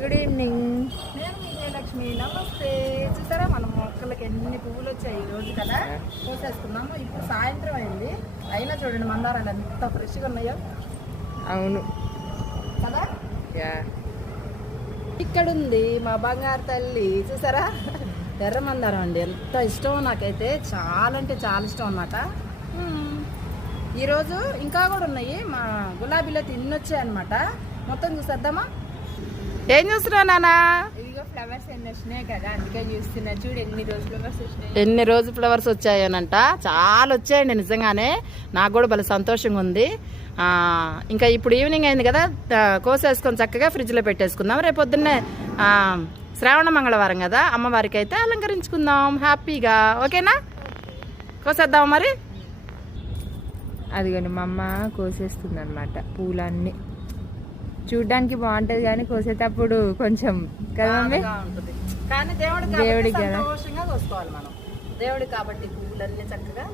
Good evening. నేను విజయలక్ష్మి. నమస్తే. చూసారా మన మొక్కలకి ఎన్ని పువ్వులు వచ్చాయి ఈ రోజు కదా, కోసేసుకున్నాము. ఇప్పుడు సాయంత్రం అయింది, అయినా చూడండి మందారాలు ఎంత ఫ్రెష్గా ఉన్నాయో. అవును కదా. ఇక్కడ ఉంది మా బంగారు తల్లి, చూసారా ఎర్ర మందారం అండి. ఎంత ఇష్టం నాకైతే, చాలా అంటే చాలా ఇష్టం అన్నమాట. ఈరోజు ఇంకా కూడా ఉన్నాయి, మా గులాబీలో తిన్నొచ్చాయి అనమాట. మొత్తం చూసేద్దామా. ఏం చూస్తున్నావు నాన్న? ఇదిగో ఫ్లవర్స్ ఎన్ని వచ్చినాయి కదా, అందుకే చూస్తున్నా. చూడు ఎన్ని రోజు ఫ్లవర్స్ వచ్చినాయి. ఎన్ని రోజు ఫ్లవర్స్ వచ్చాయనంట. చాలా వచ్చాయండి నిజంగానే. నాకు కూడా భలే సంతోషంగా ఉంది. ఇంకా ఇప్పుడు ఈవినింగ్ అయింది కదా, కోసేసుకొని చక్కగా ఫ్రిడ్జ్లో పెట్టేసుకుందాం. రేపు పొద్దున్నే శ్రావణ మంగళవారం కదా, అమ్మవారికి అయితే అలంకరించుకుందాం హ్యాపీగా. ఓకేనా? కోసేద్దాం మరి. అదిగోండి మా అమ్మ కోసేస్తుంది అనమాట. పూలన్నీ చూడ్డానికి బాగుంటది కానీ కోసేటప్పుడు కొంచెం కదా మమ్మీ, కానీ దేవుడికి సంతోషంగా కోసుకోవాలి మనం. దేవుడికి కాబట్టి పువ్వులన్నీ చక్కగా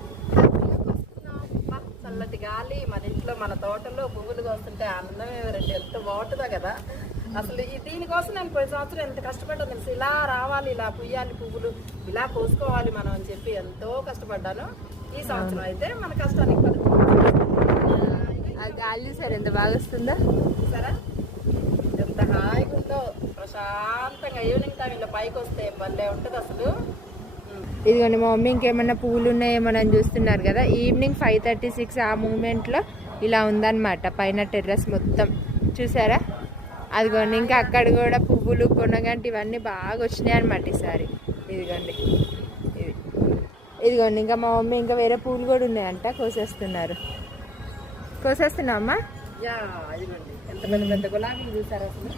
చల్లటి గాలి, మన ఇంట్లో మన తోటలో పువ్వులు కోస్తుంటే ఆనందమే వేరండి. ఎంత బాగుంటుందో కదా అసలు. దీనికోసం నేను పోయిన సంవత్సరం ఎంత కష్టపడ్డాను తెలుసు. ఇలా రావాలి, ఇలా పుయ్యాలి పువ్వులు, ఇలా కోసుకోవాలి మనం అని చెప్పి ఎంతో కష్టపడ్డాను. ఈ సంవత్సరం అయితే మన కష్టానికి గాలి సార్ ఎంత బాగా వస్తుందా సరే, ఎంత హాయిగా ఉందో ప్రశాంతంగా. ఈవినింగ్ టైం ఇలా పైకి వస్తే భలే ఉంటుంది అసలు. ఇదిగోండి మా మమ్మీ ఇంకేమన్నా పువ్వులు ఉన్నాయేమో అని చూస్తున్నారు కదా. ఈవినింగ్ 5:36 ఆ మూమెంట్లో ఇలా ఉందన్నమాట పైన టెర్రస్ మొత్తం. చూసారా? అదిగోండి ఇంకా అక్కడ కూడా పువ్వులు కొనగంటి ఇవన్నీ బాగా వచ్చినాయి అనమాట ఈసారి. ఇదిగోండి ఇదిగోండి ఇంకా మా మమ్మీ ఇంకా వేరే పువ్వులు కూడా ఉన్నాయంట, కోసేస్తున్నారు. కోసేస్తున్నావమ్మా? ఇదిగోండి ఎంత పెద్ద పెద్ద గులాబీలు చూసారు అసలు.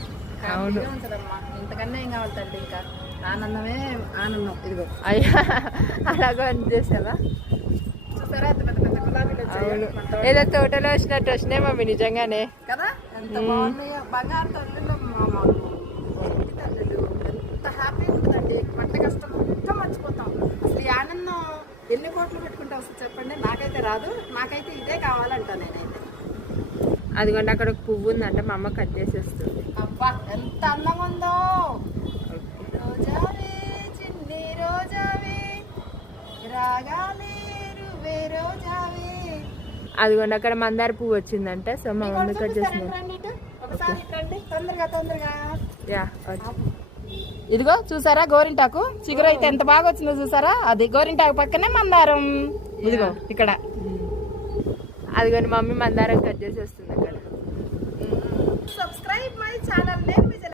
అవును ఉంటుందమ్మా, ఇంతకన్నా ఏం కావాలి తండ్రి. ఇంకా ఆనందమే ఆనందం. ఇదిగో అయ్యా అలాగో చేసావా? చూసారా ఎంత పెద్ద పెద్ద గులాబీలు అవును, వచ్చాయి. ఏదో తోటలో వచ్చినట్టు వచ్చినాయి మమ్మీ నిజంగానే కదా, ఎంత బాగున్నాయో. బంగారు తల్లులు తల్లులు ఎంత హ్యాపీగా ఉంటుందండి. పంట కష్టం మొత్తం మర్చిపోతాం. అసలు ఈ ఆనందం ఎన్ని కోట్లు పెట్టుకుంటే వస్తుంది చెప్పండి. నాకైతే రాదు, నాకైతే ఇదే కావాలంటా నేనైతే. అదిగోండి అక్కడ ఒక పువ్వు ఉందంట, మా అమ్మ కట్ చేసేస్తుంది. అబ్బా ఎంత అందంగా ఉందో. రోజావే చిన్ని రోజావే, రాగాలే రువే రోజావే. అదిగోండి అక్కడ మందార పువ్వు వచ్చిందంట, సో మా మమ్మీ కట్ చేస్తుంది. ఒకసారి రండి తొందరగా తొందరగా. ఇదిగో చూసారా గోరింటాకు చిగురు అయితే ఎంత బాగా వచ్చిందో చూసారా? అది గోరింటాకు పక్కనే మందారం. ఇదిగో ఇక్కడ అదిగోండి మమ్మీ మందారం కట్ చేసేస్తుంది అక్కడ. Subscribe my channel.